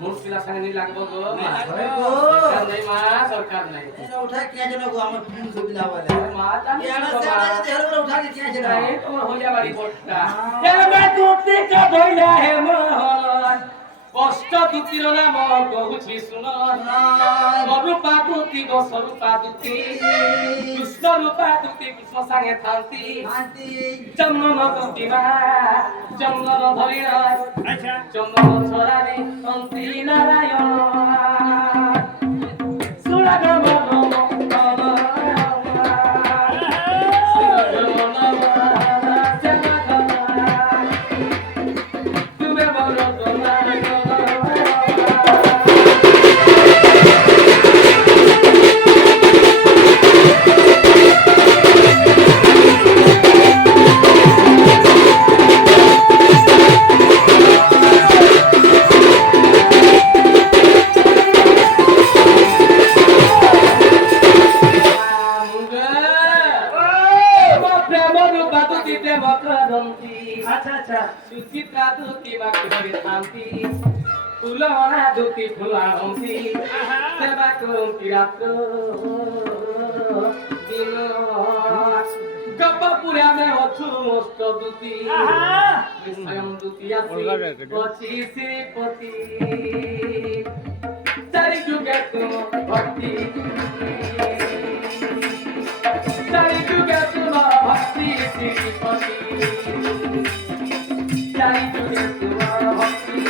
মুরসিলা সাথে নি লাগবো গো নাই মা দরকার নাই এটা উঠা কে যেন গো আমার ফোন সুবিধা বলে মা জানি কেন সেটা যদি হেরো উঠা কে যেন নাই তোমার হইয়া বাড়ি পড়তা এ মা তুই কা ধইলা হে মহল কষ্ট দুতির নাম কহুছি শুন মরূপা দুতি গো স্বরূপা দুতি কৃষ্ণ রূপা দুতি কৃষ্ণ সাঙ্গে থান্তি শান্তি চন্দন দুতি মা চন্দন ধরি রায় আচ্ছা চন্দন ছড়ানি অন্তি নারায়ণ সুরাগ ফুলনা দুটি ফুলান্তি সেবা করতি রাত্র দিন গপপুরে আমি অছু মস্ত দুটি স্বয়ং দুটি আসি পঁচিশে পতি চারি যুগে তুম ভক্তি চারি যুগে তুম ভক্তি শ্রীপতি চারি যুগে তুম ভক্তি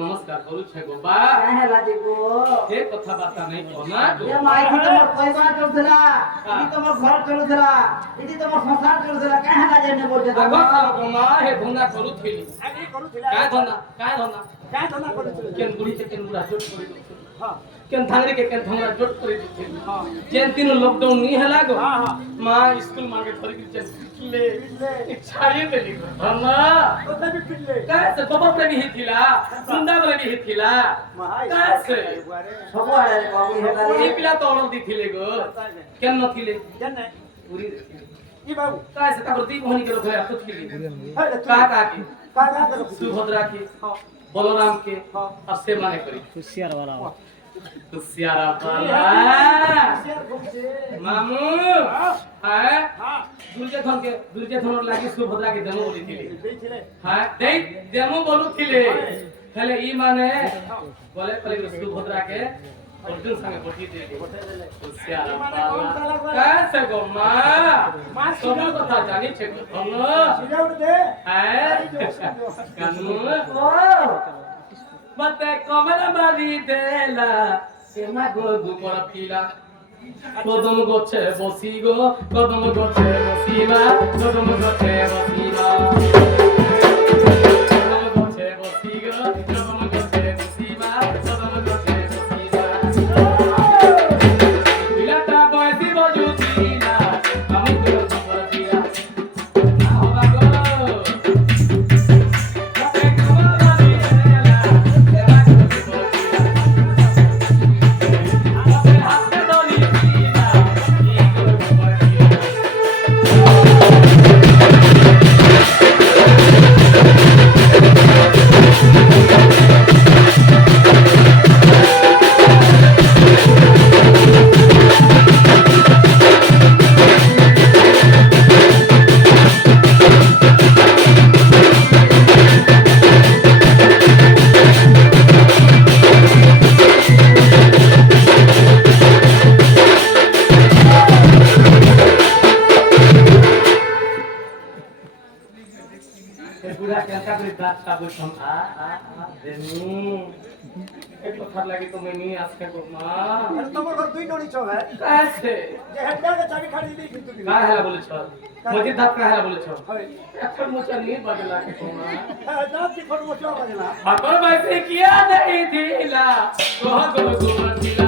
নমস্কার করুছে গো বা হেলা দিগো এ কথা বাতা নাই কোনা এ মাই কি তোমার কইবা চলছলা কি তোমার ঘর চলছলা এটি তোমার সংসার চলছলা কাহে না জানে বলতে আগো গো মা হে ধন্দা করুছিলি আগে করুছলা কায় ধন্দা করুছলা কেন বুড়িতে কেন বুড়া জোট করে দিছিল हां केन थांगरे के केन थंगरा जोट करे दिथे हां जेन दिन लॉकडाउन नी हला गो हां हां मां स्कूल मांगे थरी के चल ले छाड़िए देली मामा ओते भी पिल्ले कैसे बाबा प्रेमी हिथिला सुंदा प्रेमी हिथिला कैसे सब आड़े बाबू हेला ए पिला तो ऑर्डर दिथिले गो केन नथिले जने पूरी ई बाबू कैसे तापर दी मोहनी के रखले तो थिले का सुभद्रा के हां बलराम के और से माने करी खुशियार वाला কুশিয়ারা পালা মামু হ্যাঁ দুর্যোধন লাগি সুভদ্রাকে দেমো বলিছিলে হ্যাঁ দেই দেমো বলুছিলে হেলে ই মানে বলে সুভদ্রাকে অর্জুন সঙ্গে পঠিয়ে দিলে কুশিয়ারা পালা কাছে গো মা সব কথা জানিছে ধন হ্যাঁ কানু মতে কমল মারি দেলা সেমা গো দুপড়া পিলা কদম গছে বসি গো কদম গছে বসিবা কদম গছে বসিবা কদম গছে বসি গো কদম গছে বসিবা কদম গছে বসিবা পিলাটা বয়সি বজুতিলা আমি তো দুপড়া পিলা না হবা গো মতে কমল মারি দেলা সেমা গো দুপড়া পিলা হাতে দলি পিলা ই গো দুপড়া পিলা পুরা কেলকা করে দাঁত সাবুর সংখ্যা দেনি একটু খার লাগি তুমি নি আজকে গো মা তোমার ঘর দুই নড়ি চল হ্যাঁ কাছে যে হেডটাকে চাবি খাড়ি দিই কিন্তু দিবি কাহেলা বলেছ মজিদ দাঁত কাহেলা বলেছ হয় এখন মোচা নি বাজে লাগে গো মা হ্যাঁ দাঁত কি খড় মোচা বাজে না হাতর বাইতে কিয়া দেই দিলা কহ গো গোবর দিলা